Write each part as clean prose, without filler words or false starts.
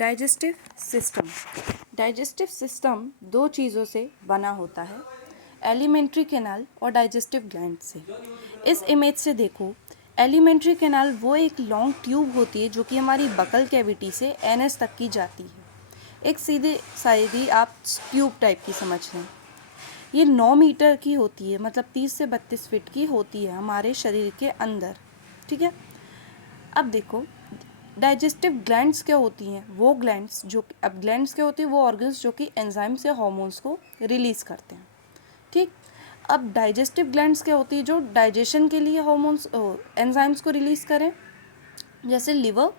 Digestive system. Digestive system दो चीज़ों से बना होता है, एलिमेंट्री कैनाल और डाइजेस्टिव ग्लैंड से। इस इमेज से देखो, एलिमेंट्री कैनाल वो एक लॉन्ग ट्यूब होती है जो कि हमारी बकल कैविटी से एनएस तक की जाती है। एक सीधे साइडी आप ट्यूब टाइप की समझ लें। ये 9 मीटर की होती है, मतलब 30 से 32 फीट की होती है हमारे शरीर के अंदर, ठीक है। अब देखो, डाइजेस्टिव ग्लैंड्स क्या होती हैं? वो ग्लैंड्स जो, अब ग्लैंड्स क्या होती है? वो ऑर्गन्स जो कि एंजाइम्स या हार्मोन्स को रिलीज़ करते हैं, ठीक। अब डाइजेस्टिव ग्लैंड्स क्या होती है? जो डाइजेशन के लिए हार्मोन्स एंजाइम्स को रिलीज़ करें, जैसे लिवर,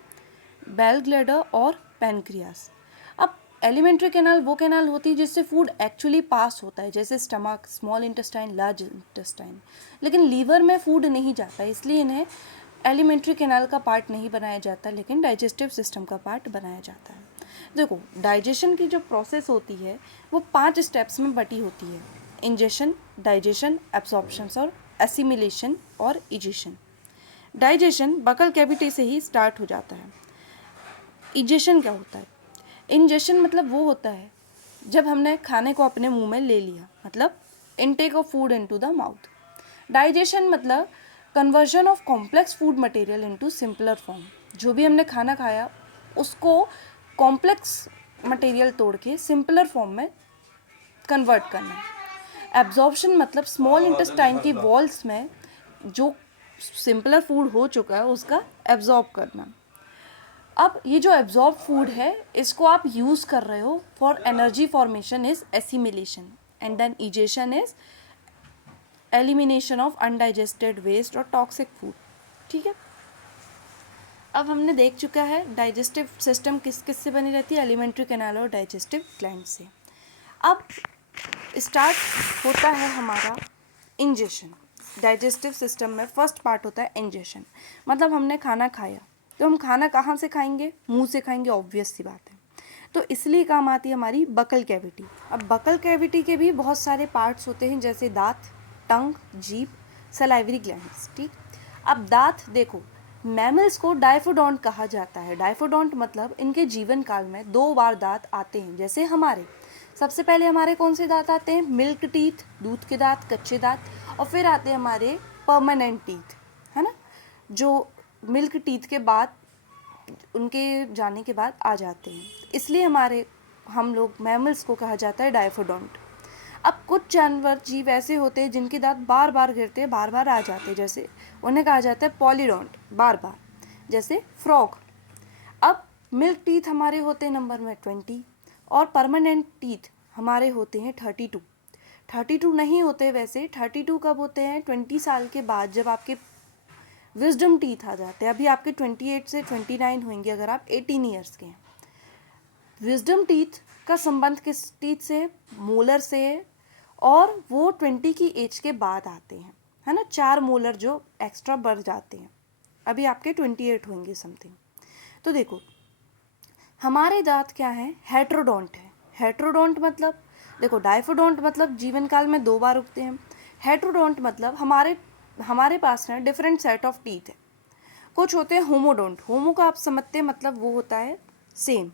बेल ग्लैडर और पैनक्रियास। अब एलिमेंट्री कैनाल वो कैनाल होती है जिससे फूड एक्चुअली पास होता है, जैसे stomach, small intestine, large intestine. लेकिन लीवर में फूड नहीं जाता, इसलिए इन्हें एलिमेंट्री कैनाल का पार्ट नहीं बनाया जाता, लेकिन डाइजेस्टिव सिस्टम का पार्ट बनाया जाता है। देखो, डाइजेशन की जो प्रोसेस होती है वो 5 स्टेप्स में बटी होती है: इंजेशन, डाइजेशन, एब्सॉर्प्शन और एसिमिलेशन और इजेशन। डाइजेशन बकल कैविटी से ही स्टार्ट हो जाता है। इजेशन क्या होता है? इंजेशन मतलब वो होता है जब हमने खाने को अपने मुंह में ले लिया, मतलब intake of food into the mouth. Digestion मतलब conversion of complex food material into simpler form. जो भी हमने खाना खाया उसको कॉम्प्लेक्स मटेरियल तोड़ के सिंपलर फॉर्म में कन्वर्ट करना। एब्जॉर्प्शन मतलब स्मॉल इंटेस्टाइन की वॉल्स में जो सिंपलर फूड हो चुका है उसका एब्जॉर्ब करना। अब ये जो एब्जॉर्ब फूड है इसको आप यूज़ कर रहे हो for energy formation is assimilation, and then egestion is elimination of undigested waste और टॉक्सिक फूड, ठीक है। अब हमने देख चुका है डाइजेस्टिव सिस्टम किस किस से बनी रहती है, एलिमेंट्री कैनाल और डाइजेस्टिव ग्लैंड से। अब स्टार्ट होता है हमारा इंजेशन। डाइजेस्टिव सिस्टम में फर्स्ट पार्ट होता है इंजेशन, मतलब हमने खाना खाया तो हम खाना कहाँ से खाएंगे? मुंह से खाएंगे, ऑब्वियस सी बात है। तो इसलिए काम आती है हमारी बकल कैविटी। अब बकल कैविटी के भी बहुत सारे पार्ट्स होते हैं, जैसे दांत, टंग, जीभ, सलाइवरी ग्लैंड्स, ठीक। अब दांत देखो, मैमल्स को डायफोडोंट कहा जाता है। डायफोडोंट मतलब इनके जीवन काल में 2 बार दांत आते हैं, जैसे हमारे। सबसे पहले हमारे कौन से दांत आते हैं? मिल्क टीथ, दूध के दांत, कच्चे दांत, और फिर आते हैं हमारे परमानेंट टीथ, है ना, जो मिल्क टीथ के बाद, उनके जाने के बाद आ जाते हैं। इसलिए हम लोग मैमल्स को कहा जाता है डायफोडोंट। अब कुछ जानवर जीव ऐसे होते हैं जिनके दांत बार बार गिरते हैं, बार बार आ जाते हैं, जैसे उन्हें कहा जाता है पॉलीडोंट, बार बार, जैसे फ्रॉग। अब मिल्क टीथ हमारे होते हैं नंबर में 20, और परमानेंट टीथ हमारे होते हैं 32। 32 नहीं होते वैसे, 32 कब होते हैं? 20 साल के बाद, जब आपके विजडम टीथ आ जाते हैं। अभी आपके 28 से 29 होंगे अगर आप 18 ईयर्स के हैं। विजडम टीथ का संबंध किस टीथ से है? मोलर से है, और वो 20 की एज के बाद आते हैं, है ना। 4 मोलर जो एक्स्ट्रा बढ़ जाते हैं। अभी आपके 28 होंगे समथिंग। तो देखो, हमारे दांत क्या है? हेट्रोडोंट है। हेट्रोडोंट मतलब, देखो, डायफोडोंट मतलब जीवन काल में 2 बार उगते हैं। हेट्रोडोंट मतलब हमारे पास ना डिफरेंट सेट ऑफ टीथ है। कुछ होते हैं होमोडोंट। होमो का आप समझते हैं, मतलब वो होता है सेम।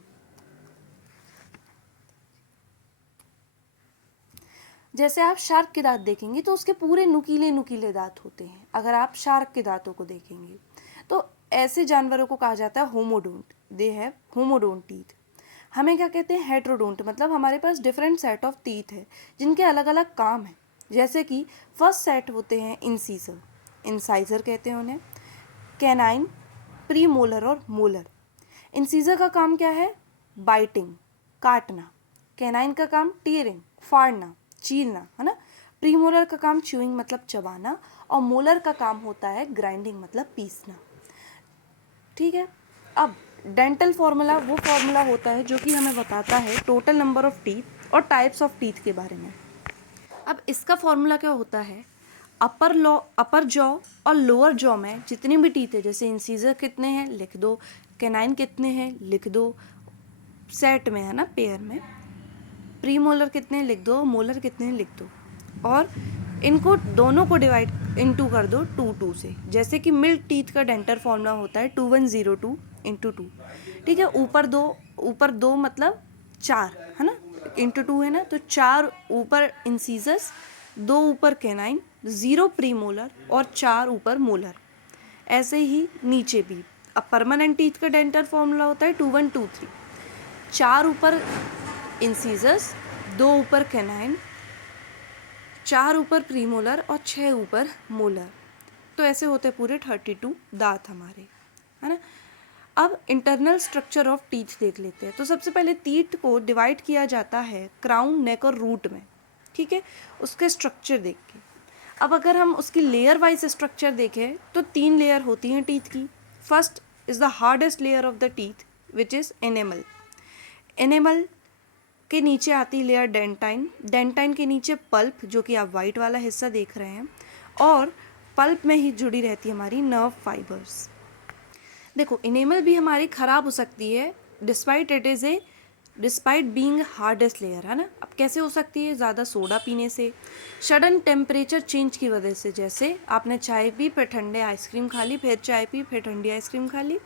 जैसे आप शार्क के दांत देखेंगे तो उसके पूरे नुकीले नुकीले दांत होते हैं, अगर आप शार्क के दांतों को देखेंगे तो। ऐसे जानवरों को कहा जाता है homodont, they have homodont teeth. हमें क्या कहते हैं? हेट्रोडोंट, मतलब हमारे पास डिफरेंट सेट ऑफ टीथ है जिनके अलग अलग काम है। जैसे कि फर्स्ट सेट होते हैं इंसीजर, इंसाइजर कहते हैं उन्हें, कैनाइन, प्री मोलर और मोलर। इंसीजर का काम क्या है? बाइटिंग, काटना। कैनाइन का काम टीयरिंग, फाड़ना, चीरना, है ना। प्री मोलर का काम च्यूइंग मतलब चबाना, और मोलर का काम होता है ग्राइंडिंग मतलब पीसना, ठीक है। अब डेंटल फॉर्मूला वो फॉर्मूला होता है जो कि हमें बताता है टोटल नंबर ऑफ टीथ और टाइप्स ऑफ टीथ के बारे में। अब इसका फॉर्मूला क्या होता है? अपर जॉ और लोअर जॉ में जितनी भी टीथ है, जैसे इंसीजर कितने हैं लिख दो, कैनाइन कितने हैं लिख दो, सेट में है ना, पेयर में। प्री मोलर कितने लिख दो, मोलर कितने लिख दो, और इनको दोनों को डिवाइड इनटू कर दो 2 2 से। जैसे कि मिल्क टीथ का डेंटल फॉर्मूला होता है 2102 इंटू टू, ठीक है। ऊपर दो मतलब 4 है ना, इंटू 2 है ना, तो 4 ऊपर इंसीजर्स, 2 ऊपर कैनाइन, 0 प्रीमोलर और 4 ऊपर मोलर। ऐसे ही नीचे भी। अब परमानेंट टीथ का डेंटल फॉर्मूला होता है 2 1 2 3, 4 ऊपर इंसीजर्स, 2 ऊपर कैनाइन, 4 ऊपर प्रीमोलर और 6 ऊपर मोलर। तो ऐसे होते पूरे 32 दांत हमारे, है ना। अब इंटरनल स्ट्रक्चर ऑफ टीथ देख लेते हैं। तो सबसे पहले टीथ को डिवाइड किया जाता है क्राउन, नेक और रूट में, ठीक है, उसके स्ट्रक्चर देख के। अब अगर हम उसकी लेयर वाइज स्ट्रक्चर देखें तो 3 लेयर होती हैं टीथ की। First is the hardest layer of the teeth which is enamel. Enamel के नीचे आती लेयर डेंटाइन, डेंटाइन के नीचे पल्प, जो कि आप वाइट वाला हिस्सा देख रहे हैं, और पल्प में ही जुड़ी रहती है हमारी नर्व फाइबर्स। देखो इनेमल भी हमारी ख़राब हो सकती है डिस्पाइट बीइंग हार्डेस्ट लेयर, है ना। अब कैसे हो सकती है? ज़्यादा सोडा पीने से, सडन टेम्परेचर चेंज की वजह से, जैसे आपने चाय पी फिर ठंडे आइसक्रीम खा ली, फिर चाय पी फिर ठंडी आइसक्रीम खा ली,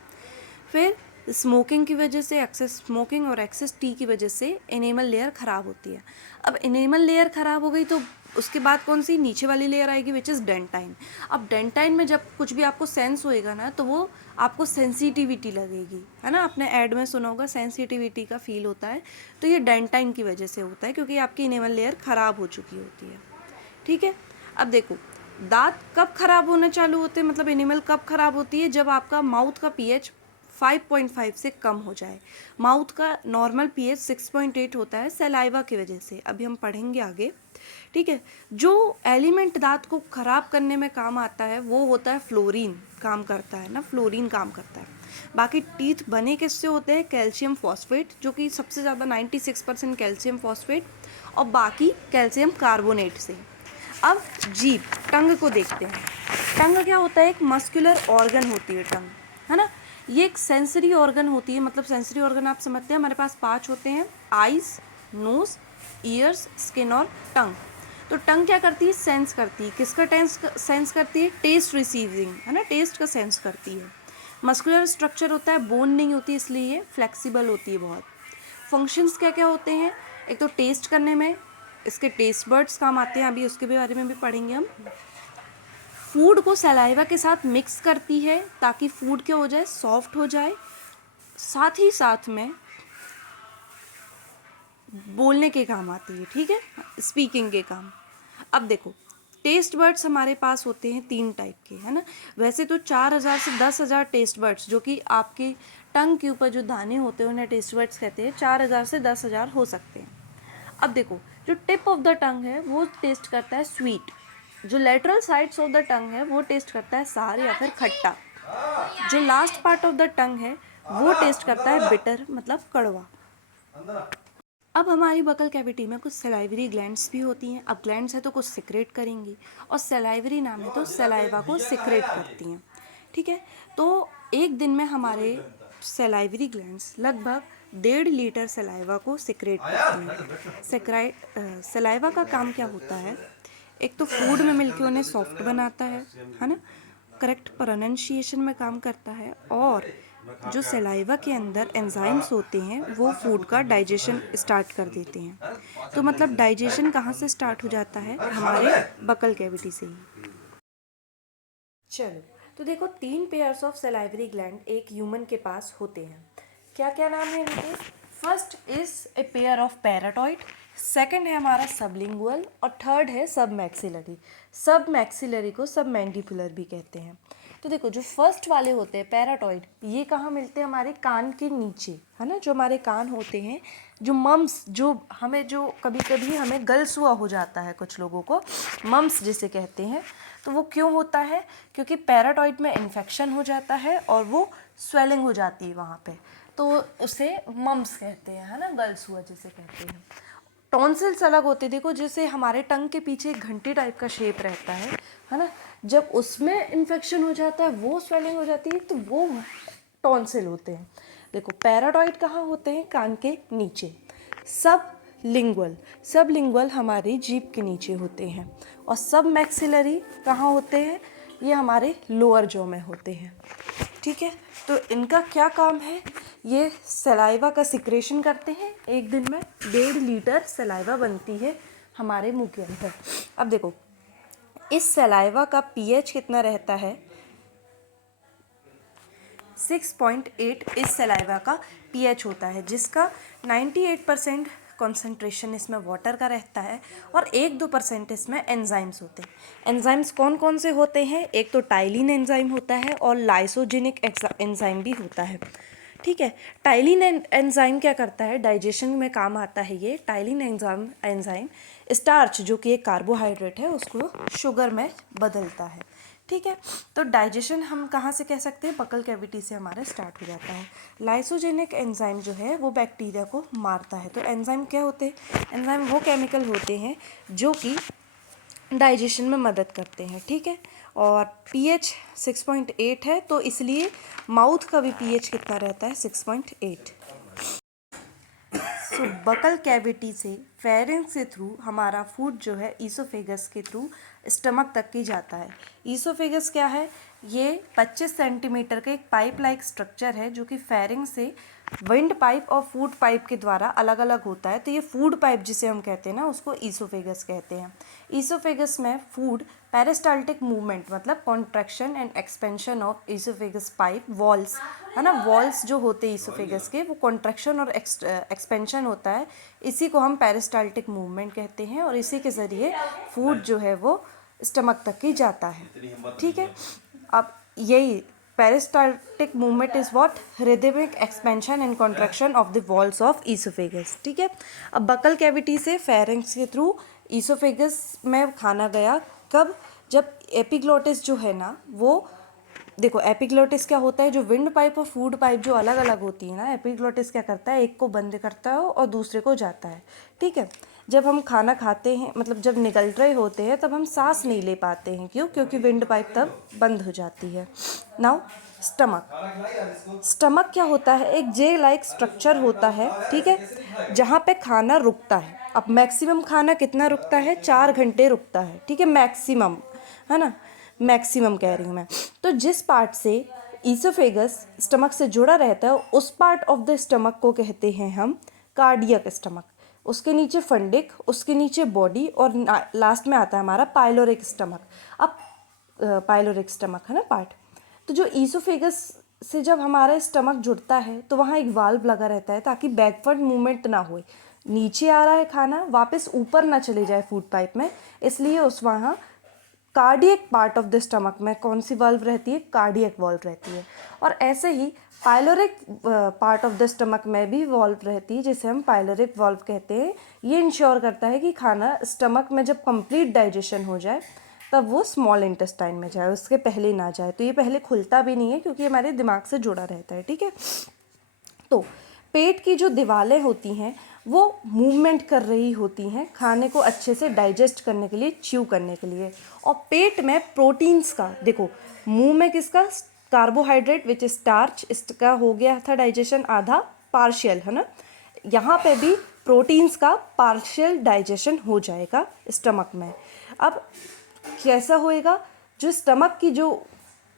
फिर स्मोकिंग की वजह से, एक्सेस स्मोकिंग और एक्सेस टी की वजह से इनेमल लेयर ख़राब होती है। अब इनेमल लेयर ख़राब हो गई तो उसके बाद कौन सी नीचे वाली लेयर आएगी विच इज़ डेंटाइन। अब डेंटाइन में जब कुछ भी आपको सेंस होएगा ना तो वो आपको सेंसिटिविटी लगेगी, है ना। आपने ऐड में सुना होगा सेंसिटिविटी का फील होता है, तो ये डेंटाइन की वजह से होता है क्योंकि आपकी इनेमल लेयर ख़राब हो चुकी होती है, ठीक है। अब देखो दांत कब ख़राब होना चालू होते हैं, मतलब इनेमल कब ख़राब होती है? जब आपका माउथ का पीएच 5.5 से कम हो जाए। माउथ का नॉर्मल पीएच 6.8 होता है सलाइवा की वजह से। अभी हम पढ़ेंगे आगे, ठीक है। जो एलिमेंट दांत को ख़राब करने में काम आता है वो होता है फ्लोरीन, काम करता है ना, फ्लोरीन काम करता है। बाकी टीथ बने किससे होते हैं? कैल्शियम फॉस्फेट, जो कि सबसे ज़्यादा 96% कैल्शियम फॉस्फेट, और बाकी कैल्शियम कार्बोनेट से। अब जीभ, टंग को देखते हैं। टंग क्या होता है? एक मस्कुलर ऑर्गन होती है टंग, है ना। ये एक सेंसरी ऑर्गन होती है, मतलब सेंसरी ऑर्गन आप समझते हैं, हमारे पास 5 होते हैं, आइज़, नोज़, ईयर्स, स्किन और टंग। तो टंग क्या करती है? सेंस करती है। किसका सेंस करती है? टेस्ट रिसीविंग, है ना, टेस्ट का सेंस करती है। मस्कुलर स्ट्रक्चर होता है, बोन नहीं होती इसलिए ये फ्लेक्सिबल होती है बहुत। फंक्शंस क्या क्या होते हैं? एक तो टेस्ट करने में इसके टेस्ट बर्ड्स काम आते हैं, अभी उसके बारे में भी पढ़ेंगे हम। फूड को सलाइवा के साथ मिक्स करती है ताकि फूड क्या हो जाए? सॉफ्ट हो जाए। साथ ही साथ में बोलने के काम आती है, ठीक है, स्पीकिंग के काम। अब देखो टेस्ट बर्ड्स हमारे पास होते हैं 3 टाइप के, है ना। वैसे तो 4000 से 10,000 टेस्ट बर्ड्स, जो कि आपके टंग के ऊपर जो दाने होते हैं उन्हें टेस्ट बर्ड्स कहते हैं, 4000 से 10,000 हो सकते हैं। अब देखो जो टिप ऑफ द टंग है वो टेस्ट करता है स्वीट, जो lateral sides of the tongue है वो टेस्ट करता है सार या फिर खट्टा, जो last part of the tongue है वो टेस्ट करता है बिटर, मतलब कड़वा। अब हमारी बकल कैविटी में कुछ सलाइवरी ग्लैंड्स भी होती हैं। अब ग्लैंड्स है तो कुछ सिक्रेट करेंगी, और सलाइवरी नाम है तो सलाइवा को सिक्रेट करती हैं, ठीक है। तो एक दिन में हमारे सलाइवरी ग्लैंड्स लगभग 1.5 लीटर सलाइवा को सिक्रेट करती हैं। सलाइवा का काम क्या होता है? एक तो फूड में मिलके उन्हें सॉफ्ट बनाता है ना, करेक्ट प्रोनाउंसिएशन में काम करता है, और जो सलाइवा के अंदर एंजाइम्स होते हैं वो फूड का डाइजेशन स्टार्ट कर देते हैं। तो मतलब डाइजेशन कहाँ से स्टार्ट हो जाता है? हमारे बकल कैविटी से ही। चलो तो देखो 3 पेयर्स ऑफ सलाइवरी ग्लैंड एक ह्यूमन के पास होते हैं। क्या क्या नाम है इनके? First is a pair of parotid, second है हमारा सबलिंगुअल, और थर्ड है सब मैक्सिलरी। सब मैक्सिलरी को सब मैंडिबुलर भी कहते हैं। तो देखो जो फर्स्ट वाले होते हैं पैराटॉइड, ये कहाँ मिलते हैं? हमारे कान के नीचे, है ना। जो हमारे कान होते हैं, जो मम्स, जो कभी कभी हमें गलसुआ हो जाता है, कुछ लोगों को मम्स जिसे कहते हैं, तो वो क्यों होता है? क्योंकि पैराटॉइड में इन्फेक्शन हो जाता है और वो स्वेलिंग हो जाती है वहाँ पे, तो उसे मम्स कहते हैं, है ना, गलसुआ जिसे कहते हैं। टॉन्सिल्स अलग होते हैं, देखो जैसे हमारे टंग के पीछे एक घंटी टाइप का शेप रहता है ना, जब उसमें इन्फेक्शन हो जाता है, वो स्वेलिंग हो जाती है, तो वो टॉन्सिल होते हैं। देखो पैराटॉइड कहाँ होते हैं? कान के नीचे। सब लिंगुअल हमारी जीभ के नीचे होते हैं, और सब मैक्सिलरी कहाँ होते हैं? ये हमारे लोअर जॉ में होते हैं। ठीक है, तो इनका क्या काम है, ये सलाइवा का सिक्रेशन करते हैं। एक दिन में 1.5 लीटर सलाइवा बनती है हमारे मुंह के अंदर। अब देखो इस सलाइवा का पीएच कितना रहता है, 6.8 इस सलाइवा का पीएच होता है, जिसका 98% कॉन्सेंट्रेशन इसमें वाटर का रहता है और 1-2% इसमें एंजाइम्स होते हैं। एंजाइम्स कौन कौन से होते हैं, एक तो टाइलिन एंजाइम होता है और लाइसोजेनिक एंजाइम भी होता है। ठीक है, टाइलिन एंजाइम क्या करता है, डाइजेशन में काम आता है ये। टाइलिन एंजाइम स्टार्च जो कि एक कार्बोहाइड्रेट है उसको शुगर में बदलता है। ठीक है, तो डाइजेशन हम कहाँ से कह सकते हैं, बकल कैविटी से हमारा स्टार्ट हो जाता है। लाइसोजेनिक एंजाइम जो है वो बैक्टीरिया को मारता है। तो एंजाइम क्या होते हैं, एंजाइम वो केमिकल होते हैं जो कि डाइजेशन में मदद करते हैं। ठीक है, और पीएच 6.8 है, तो इसलिए माउथ का भी पीएच कितना रहता है, 6.8। सो बकल कैविटी से फेरेंक्स के थ्रू हमारा फूड जो है ईसोफेगस के थ्रू स्टमक तक की जाता है। ईसोफेगस क्या है, ये 25 सेंटीमीटर का एक पाइप लाइक स्ट्रक्चर है जो कि फेरिंग से विंड पाइप और फूड पाइप के द्वारा अलग अलग होता है। तो ये फूड पाइप जिसे हम कहते हैं ना, उसको ईसोफेगस कहते हैं। ईसोफेगस में फूड पेरिस्टाल्टिक मूवमेंट मतलब contraction and expansion of oesophagus pipe walls, है ना, वॉल्स जो होते हैं ईसोफेगस के वो कॉन्ट्रैक्शन और एक्सपेंशन होता है। इसी को हम पेरिस्टाल्टिक मूवमेंट कहते हैं और इसी के ज़रिए फूड जो है वो स्टमक तक ही जाता है। ठीक है, अब यही peristaltic movement is what, rhythmic expansion and contraction of the walls of oesophagus. ठीक है, अब बकल कैविटी से फेरिंक्स के थ्रू ईसोफेगस में खाना गया, कब, जब एपिग्लोटिस जो है ना वो, देखो एपिग्लोटिस क्या होता है, जो विंड पाइप और फूड पाइप जो अलग अलग होती है ना, एपिग्लोटिस क्या करता है, एक को बंद करता है और दूसरे को जाता है। ठीक है, जब हम खाना खाते हैं मतलब जब निकल रहे होते हैं तब हम सांस नहीं ले पाते हैं, क्यों, क्योंकि विंड पाइप तब बंद हो जाती है। नाउ स्टमक क्या होता है, एक जे लाइक स्ट्रक्चर होता है। ठीक है, जहाँ पे खाना रुकता है। अब मैक्सिमम खाना कितना रुकता है, 4 घंटे रुकता है। ठीक है, मैक्सिमम, है ना, मैक्सिमम कह रही हूँ मैं। तो जिस पार्ट से ईसोफेगस स्टमक से जुड़ा रहता है उस पार्ट ऑफ द स्टमक को कहते हैं हम कार्डियक स्टमक। उसके नीचे फंडिक, उसके नीचे बॉडी और लास्ट में आता है हमारा पाइलोरिक स्टमक। अब पाइलोरिक स्टमक है ना पार्ट। तो जो ईसोफेगस से जब हमारा स्टमक जुड़ता है तो वहाँ एक वाल्व लगा रहता है ताकि बैकवर्ड मूवमेंट ना हो, नीचे आ रहा है खाना वापस ऊपर ना चले जाए फूड पाइप में, इसलिए उस वहाँ cardiac part of the stomach में कौन सी वाल्व रहती है, कार्डियक वाल्व रहती है। और ऐसे ही pyloric part of the stomach में भी वाल्व रहती है जिसे हम पाइलोरिक वाल्व कहते हैं। ये इंश्योर करता है कि खाना स्टमक में जब कंप्लीट डाइजेशन हो जाए तब वो स्मॉल इंटेस्टाइन में जाए, उसके पहले ना जाए। तो ये पहले खुलता भी नहीं है क्योंकि हमारे दिमाग से जुड़ा रहता है। ठीक है, तो पेट की जो दीवारें होती हैं वो मूवमेंट कर रही होती हैं खाने को अच्छे से डाइजेस्ट करने के लिए, च्यू करने के लिए। और पेट में प्रोटीन्स का, देखो मुंह में किसका, कार्बोहाइड्रेट विच स्टार्च, इसका हो गया था डाइजेशन आधा, पार्शियल, है ना। यहाँ पे भी प्रोटीन्स का पार्शियल डाइजेशन हो जाएगा स्टमक में। अब कैसा होएगा, जो स्टमक की जो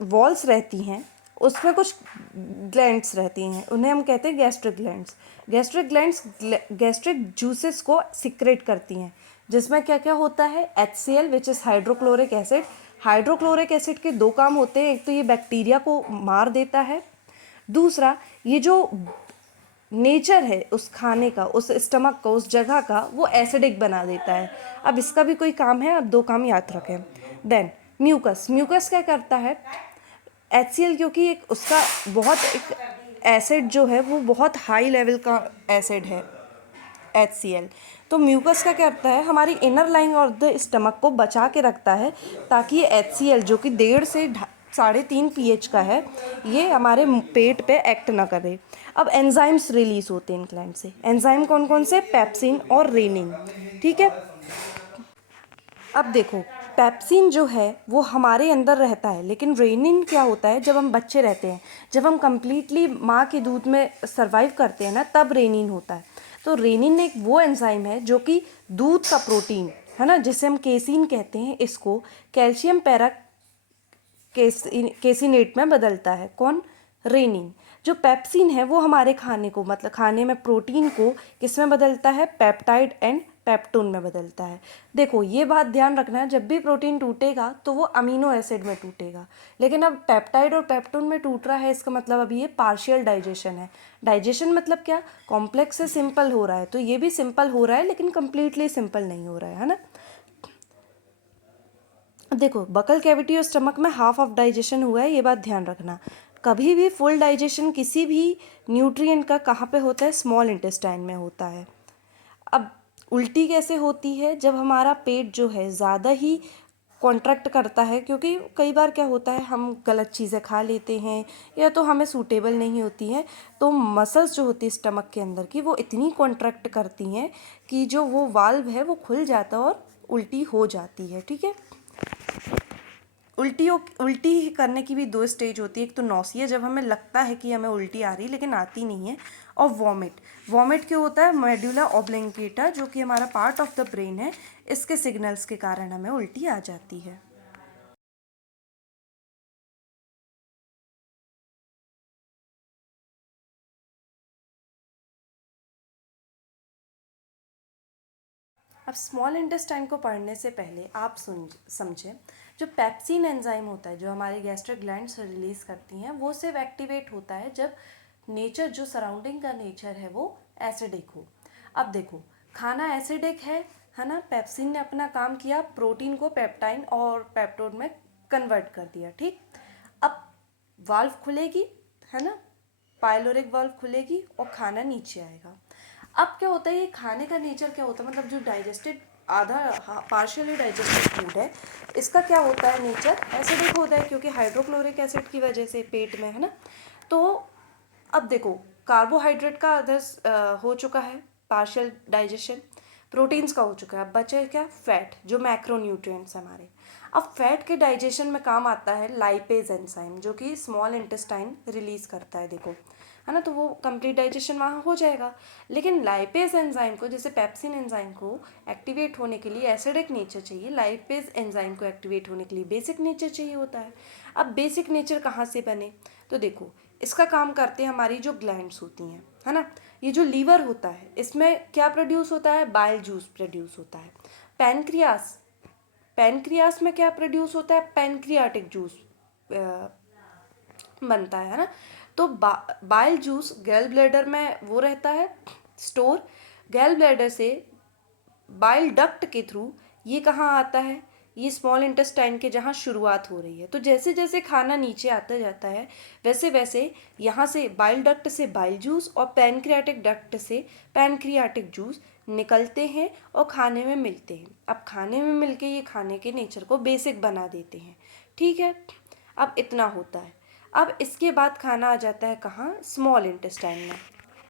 वॉल्स रहती हैं उसमें कुछ ग्लैंड्स रहती हैं, उन्हें हम कहते हैं gastric glands. Gastric glands gastric juices को सिक्रेट करती हैं, जिसमें क्या क्या होता है, HCl which is hydrochloric acid. Hydrochloric acid के 2 काम होते हैं, एक तो ये बैक्टीरिया को मार देता है, दूसरा ये जो नेचर है उस खाने का, उस स्टमक का, उस जगह का, वो एसिडिक बना देता है। अब इसका भी कोई काम है, अब 2 काम याद रखें। देन म्यूकस, म्यूकस क्या करता है, HCl क्योंकि एक उसका बहुत एक एसिड जो है वो बहुत हाई लेवल का एसिड है HCl। तो म्यूकस क्या करता है, हमारी inner line of the stomach को बचा के रखता है ताकि ये HCl जो कि 1.5 से 3.5 pH का है ये हमारे पेट पे एक्ट ना करे। अब एंजाइम्स रिलीज होते हैं इन ग्लैंड से। एंजाइम कौन कौन से, पेप्सिन और रेनिन। ठीक है, अब देखो पेप्सिन जो है वो हमारे अंदर रहता है, लेकिन रेनिन क्या होता है, जब हम बच्चे रहते हैं, जब हम कम्प्लीटली माँ के दूध में सर्वाइव करते हैं ना, तब रेनिन होता है। तो रेनिन एक वो एंजाइम है जो कि दूध का प्रोटीन है ना, जिसे हम केसिन कहते हैं, इसको कैल्शियम पैरा केसिनेट में बदलता है। कौन, रेनिन। जो पेप्सिन है वो हमारे खाने को, मतलब खाने में प्रोटीन को किस में बदलता है, पेप्टाइड एंड पेप्टोन में बदलता है। देखो ये बात ध्यान रखना है, जब भी प्रोटीन टूटेगा तो वो अमीनो एसिड में टूटेगा, लेकिन अब पेप्टाइड और पेप्टोन में टूट रहा है, इसका मतलब अभी ये पार्शियल डाइजेशन है। डाइजेशन मतलब क्या, कॉम्प्लेक्स से सिंपल हो रहा है, तो ये भी सिंपल हो रहा है लेकिन कंप्लीटली सिंपल नहीं हो रहा है ना। देखो बकल कैविटी और स्टमक में हाफ ऑफ डाइजेशन हुआ है, ये बात ध्यान रखना। कभी भी फुल डाइजेशन किसी भी न्यूट्रिएंट का कहाँ पे होता है, स्मॉल इंटेस्टाइन में होता है। अब उल्टी कैसे होती है, जब हमारा पेट जो है ज़्यादा ही कॉन्ट्रैक्ट करता है, क्योंकि कई बार क्या होता है हम गलत चीज़ें खा लेते हैं या तो हमें सूटेबल नहीं होती हैं, तो मसल्स जो होती है स्टमक के अंदर की वो इतनी कॉन्ट्रैक्ट करती हैं कि जो वो वाल्व है वो खुल जाता है और उल्टी हो जाती है। ठीक है, उल्टी करने की भी दो स्टेज होती है, एक तो नौसिया, जब हमें लगता है कि हमें उल्टी आ रही लेकिन आती नहीं है, और वॉमिट। वॉमिट क्यों होता है, मेडुला ऑब्लिंगेटा जो कि हमारा पार्ट ऑफ द ब्रेन है, इसके सिग्नल्स के कारण हमें उल्टी आ जाती है। अब स्मॉल इंटेस्टाइन को पढ़ने से पहले आप समझें, जो पेप्सिन एंजाइम होता है जो हमारी गैस्ट्रिक ग्लैंड्स रिलीज करती हैं, वो सिर्फ एक्टिवेट होता है जब नेचर, जो सराउंडिंग का नेचर है वो एसिडिक हो। अब देखो खाना एसिडिक है ना, पेप्सिन ने अपना काम किया, प्रोटीन को पेप्टाइन और पेप्टोन में कन्वर्ट कर दिया। ठीक, अब वाल्व खुलेगी, है ना, पाइलोरिक वाल्व खुलेगी और खाना नीचे आएगा। अब क्या होता है, ये खाने का नेचर क्या होता है, मतलब जो डाइजेस्टेड आधा पार्शियली डाइजेस्टेड फूड है, इसका क्या होता है नेचर, एसिडिक होता है, क्योंकि हाइड्रोक्लोरिक एसिड की वजह से पेट में, है ना। तो अब देखो कार्बोहाइड्रेट का अदर्स हो चुका है पार्शियल डाइजेशन, प्रोटीन्स का हो चुका है, अब बचे क्या, फैट, जो मैक्रोन्यूट्रिएंट्स हमारे। अब फैट के डाइजेशन में काम आता है लाइपेज एंजाइम, जो कि स्मॉल इंटेस्टाइन रिलीज करता है, देखो, है ना, तो वो कंप्लीट डाइजेशन वहाँ हो जाएगा। लेकिन लाइपेज एंजाइम को, जैसे पेप्सिन एंजाइम को एक्टिवेट होने के लिए एसिडिक नेचर चाहिए, लाइपेज एंजाइम को एक्टिवेट होने के लिए बेसिक नेचर चाहिए होता है। अब बेसिक नेचर कहाँ से बने, तो देखो इसका काम करते हैं हमारी जो ग्लैंड्स होती हैं, है ना। ये जो लीवर होता है इसमें क्या प्रोड्यूस होता है, बाइल जूस प्रोड्यूस होता है। पैनक्रियास, पैनक्रियास में क्या प्रोड्यूस होता है, पैनक्रियाटिक जूस बनता है ना। तो बाइल जूस गैल ब्लैडर में वो रहता है स्टोर, गैल ब्लैडर से बाइल डक्ट के थ्रू ये कहाँ आता है, ये स्मॉल इंटेस्टाइन के जहाँ शुरुआत हो रही है। तो जैसे जैसे खाना नीचे आता जाता है वैसे वैसे यहाँ से बाइल डक्ट से बाइल जूस और पैनक्रियाटिक डक्ट से पैनक्रियाटिक जूस निकलते हैं और खाने में मिलते हैं। अब खाने में मिलके ये खाने के नेचर को बेसिक बना देते हैं। ठीक है, अब इतना होता है। अब इसके बाद खाना आ जाता है कहाँ, स्मॉल इंटेस्टाइन में।